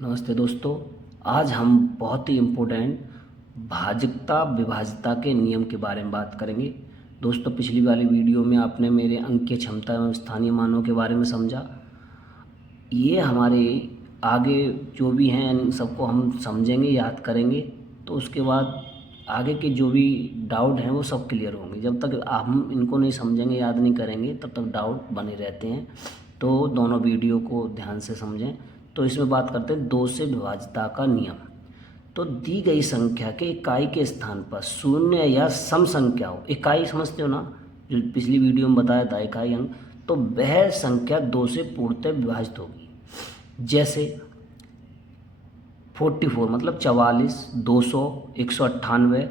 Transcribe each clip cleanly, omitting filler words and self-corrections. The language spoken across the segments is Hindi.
नमस्ते दोस्तों। आज हम बहुत ही इम्पोर्टेंट भाजकता विभाज्यता के नियम के बारे में बात करेंगे। दोस्तों, पिछली वाली वीडियो में आपने मेरे अंकीय क्षमता एवं स्थानीय मानों के बारे में समझा। ये हमारे आगे जो भी हैं इन सबको हम समझेंगे, याद करेंगे, तो उसके बाद आगे के जो भी डाउट हैं वो सब क्लियर होंगे। जब तक हम इनको नहीं समझेंगे, याद नहीं करेंगे, तब तक डाउट बने रहते हैं। तो दोनों वीडियो को ध्यान से समझें। तो इसमें बात करते हैं दो से विभाज्यता का नियम। तो दी गई संख्या के इकाई के स्थान पर शून्य या सम संख्या हो, इकाई समझते हो ना, जो पिछली वीडियो में बताया था इकाई अंक, तो वह संख्या दो से पूर्णतः विभाजित होगी। जैसे 44 मतलब 44, 200, 198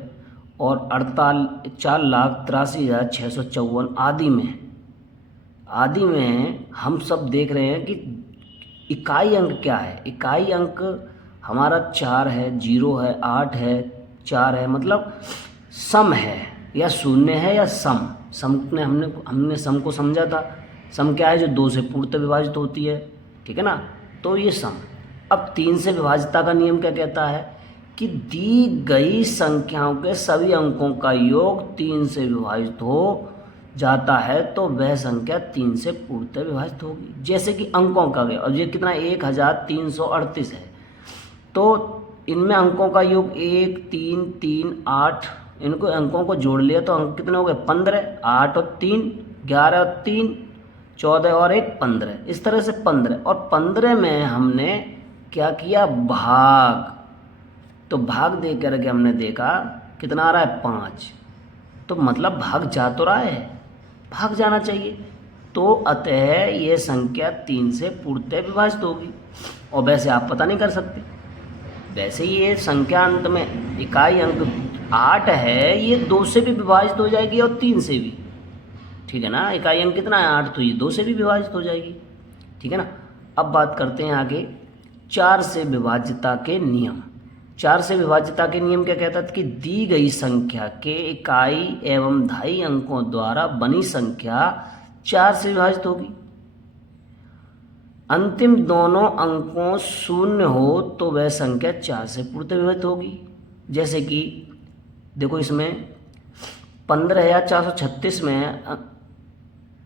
और 4,83,654 आदि में हम सब देख रहे हैं कि इकाई अंक क्या है। इकाई अंक हमारा 4 है, 0 है, 8 है, 4 है, मतलब सम है या शून्य है या सम। सम ने हमने सम को समझा था। सम क्या है? जो दो से पूर्णतः विभाजित होती है, ठीक है ना। तो ये सम। अब तीन से विभाज्यता का नियम क्या कहता है कि दी गई संख्याओं के सभी अंकों का योग 3 से विभाजित हो जाता है तो वह संख्या 3 से पूर्णतः विभाजित होगी। जैसे कि अंकों का गया, और ये कितना 1338 है, तो इनमें अंकों का योग 1, 3, 3, 8, इनको अंकों को जोड़ लिया तो अंक कितने हो गए? 15। 8 और 3 11 और 3 14 और 1 15। इस तरह से 15, और 15 में हमने क्या किया? भाग। तो भाग दे करके हमने देखा कितना आ रहा है? 5। तो मतलब भाग जा तो रहा है, भाग जाना चाहिए। तो अतः ये संख्या 3 से पूर्णतः विभाजित होगी। और वैसे आप पता नहीं कर सकते, वैसे ये संख्या अंत में इकाई अंक 8 है, ये 2 से भी विभाजित हो जाएगी और 3 से भी, ठीक है ना। इकाई अंक कितना है? 8, तो ये 2 से भी विभाजित हो जाएगी, ठीक है ना। अब बात करते हैं आगे 4 से विभाज्यता के नियम। 4 से विभाज्यता के नियम क्या कहता है कि दी गई संख्या के इकाई एवं दहाई अंकों द्वारा बनी संख्या 4 से विभाजित होगी। अंतिम दोनों अंकों शून्य हो तो वह संख्या 4 से पूर्णतः विभाजित होगी। जैसे कि देखो, इसमें 15,436 में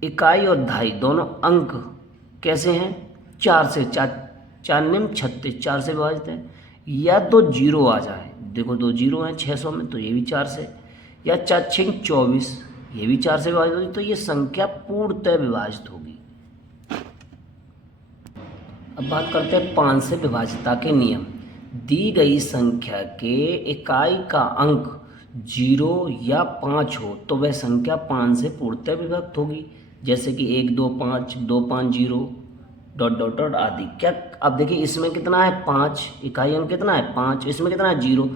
इकाई और दहाई दोनों अंक कैसे हैं? 4 से, 4 निम 36, 4 से विभाजित है। या तो 0 आ जाए, देखो 2 0 हैं 600 में, तो ये भी 4 से, या 4 6 24, ये भी 4 से विभाजित होगी। तो ये संख्या पूर्णतः विभाजित होगी। अब बात करते हैं 5 से विभाज्यता के नियम। दी गई संख्या के इकाई का अंक 0 या 5 हो तो वह संख्या 5 से पूर्णतः विभक्त होगी। जैसे कि 1 2 5, 2 5 0, डॉट डॉट डॉट आदि। क्या? अब देखिए, इसमें कितना है? 5, इकाई अंक कितना है? 5, इसमें कितना है? 0,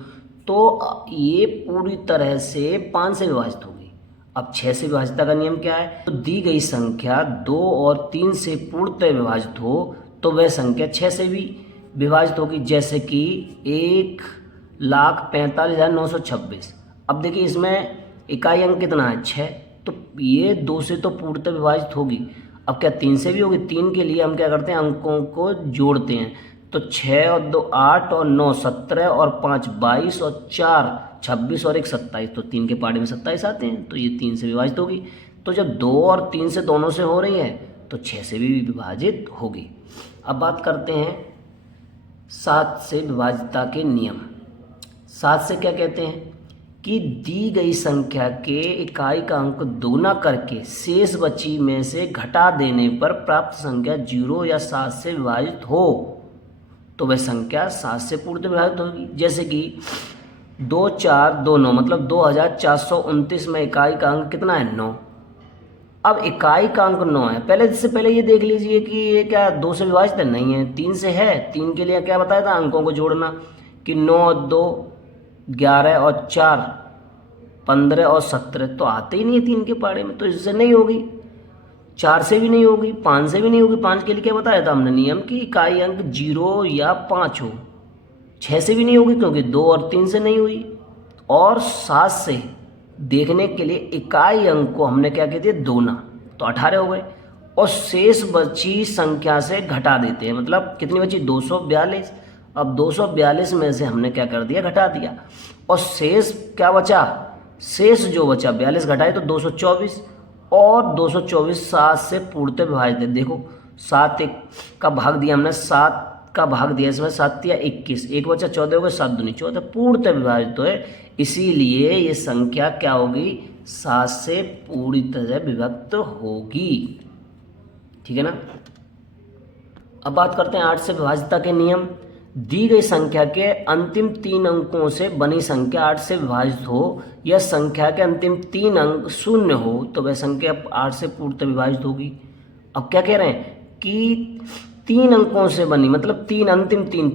तो ये पूरी तरह से 5 से विभाजित होगी। अब 6 से विभाज्यता का नियम क्या है? तो दी गई संख्या 2 और 3 से पूर्णतः विभाजित हो तो वह संख्या 6 से भी विभाजित होगी। जैसे कि 1,45,926। अब देखिए, इसमें इकाई अंक कितना है? 6, तो ये 2 से तो पूर्णतः विभाजित होगी। अब क्या 3 से भी होगी? 3 के लिए हम क्या करते हैं? अंकों को जोड़ते हैं। तो 6 और 2 8 और 9 17 और 5 22 और 4 26 और 1 27, तो 3 के पाड़े में 27 आते हैं, तो ये 3 से विभाजित होगी। तो जब 2 और 3 से दोनों से हो रही है तो 6 से भी विभाजित होगी। अब बात करते हैं 7 से विभाज्यता के नियम। 7 से क्या कहते हैं कि दी गई संख्या के इकाई का अंक दोगुना करके शेष बची में से घटा देने पर प्राप्त संख्या 0 या 7 से विभाजित हो तो वह संख्या 7 से पूर्णतः विभाजित होगी। जैसे कि 2 4 2 9 मतलब 2,429 में इकाई का अंक कितना है? 9। अब इकाई का अंक 9 है। इससे पहले ये देख लीजिए कि ये क्या 2 से विभाजित है? नहीं है, 3 से है। 3 के लिए क्या बताया था? अंकों को जोड़ना, कि 9 2 11 और 4 15 और 17, तो आते ही नहीं है 3 के पाड़े में, तो इससे नहीं होगी। 4 से भी नहीं होगी, 5 से भी नहीं होगी। 5 के लिए क्या बताया था हमने नियम कि इकाई अंक 0 या 5 हो। 6 से भी नहीं होगी क्योंकि 2 और 3 से नहीं हुई। और 7 से देखने के लिए इकाई अंक को हमने क्या कह दिया? दोगुना, तो 18 हो गए। और शेष बची संख्या से घटा देते हैं, मतलब कितनी बची? 242। अब 242 में से हमने क्या कर दिया, घटा दिया, और शेष क्या बचा, शेष जो बचा 42 घटाए तो 224, और 224 7 से पूर्णतः विभाजित है। देखो 7 एक का भाग दिया हमने, 7 का भाग दिया इसमें, 7 या 21, एक बचा 14 हो गए, 7 दूनी 14, पूर्णतः विभाजित तो है, इसीलिए ये संख्या क्या होगी, 7 से पूरी तरह विभक्त होगी। ठीक है ना। अब बात करते हैं 8 से विभाज्यता के नियम। दी गई संख्या के अंतिम 3 अंकों से बनी संख्या 8 से विभाजित हो या संख्या के अंतिम 3 अंक 0 हो तो वह संख्या 8 से पूर्णतः विभाजित होगी। अब क्या कह रहे हैं कि 3 अंकों से बनी, मतलब 3 अंतिम 3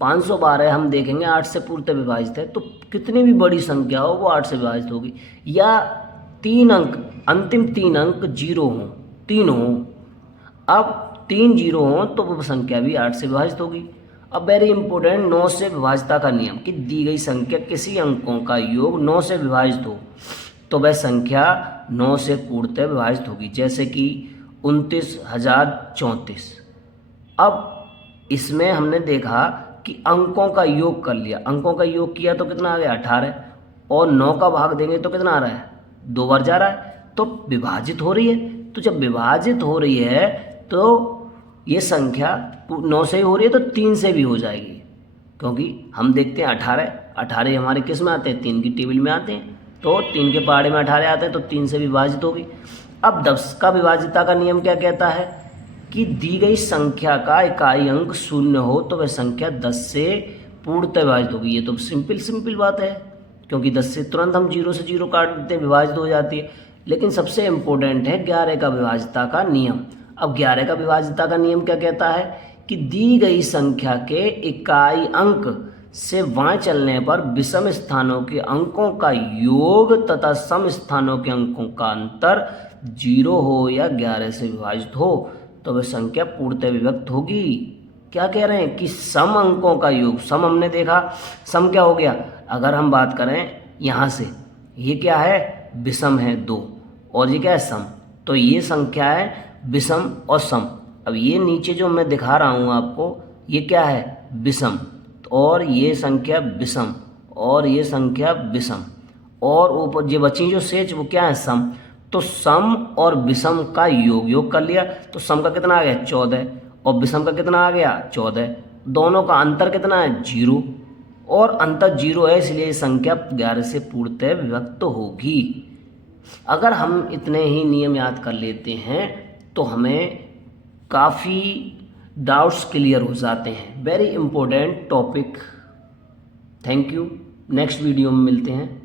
512 हम देखेंगे 8 से पूर्णतः विभाजित है, तो कितनी भी बड़ी संख्या हो वो 8 से विभाजित होगी। या 3 अंक, अंतिम 3 अंक 0 हों, 3 हों, अब 3 0 हों तो वो संख्या भी 8 से विभाजित होगी। अब वेरी इंपॉर्टेंट 9 से विभाज्यता का नियम कि दी गई संख्या किसी अंकों का योग 9 से विभाजित हो तो वह संख्या 9 से पूर्णतः विभाजित होगी। जैसे कि 29,034। अब इसमें हमने देखा कि अंकों का योग कर लिया, अंकों का योग किया तो कितना आ गया 18, और 9 का भाग देंगे तो कितना आ रहा है, 2 बार जा रहा है, तो विभाजित हो रही है। तो जब विभाजित हो रही है तो ये संख्या 9 से ही हो रही है तो 3 से भी हो जाएगी, क्योंकि हम देखते हैं 18 हमारे किस में आते हैं, 3 की टेबल में आते हैं, तो 3 के पहाड़े में 18 आते हैं तो 3 से विभाजित होगी। अब 10 का विभाज्यता का नियम क्या कहता है कि दी गई संख्या का इकाई अंक 0 हो तो वह संख्या 10 से पूर्णतः विभाजित होगी। ये तो सिंपल बात है, क्योंकि 10 से तुरंत हम 0 से 0 काट देते हैं, विभाजित हो जाती है। लेकिन सबसे इम्पोर्टेंट है 11 का विभाज्यता का नियम। अब 11 का विभाज्यता का नियम क्या कहता है कि दी गई संख्या के इकाई अंक से बाएं चलने पर विषम स्थानों के अंकों का योग तथा सम स्थानों के अंकों का अंतर 0 हो या 11 से विभाजित हो तो वह संख्या पूर्णतः विभक्त होगी। क्या कह रहे हैं कि सम अंकों का योग, सम हमने देखा, सम क्या हो गया, अगर हम बात करें यहाँ से, ये क्या है, विषम है 2, और ये क्या है, सम, तो ये संख्या है विषम और सम। अब ये नीचे जो मैं दिखा रहा हूँ आपको, ये क्या है, विषम, और ये संख्या विषम, और ये संख्या विषम, और ऊपर ये बची जो शेष वो क्या है, सम। तो सम और विषम का योग कर लिया तो सम का कितना आ गया 14, और विषम का कितना आ गया 14, दोनों का अंतर कितना है 0, और अंतर 0 है, इसलिए संख्या 11 से पूर्णतः विभक्त होगी। अगर हम इतने ही नियम याद कर लेते हैं तो हमें काफ़ी डाउट्स क्लियर हो जाते हैं। Very important topic. Thank you. Next video में मिलते हैं।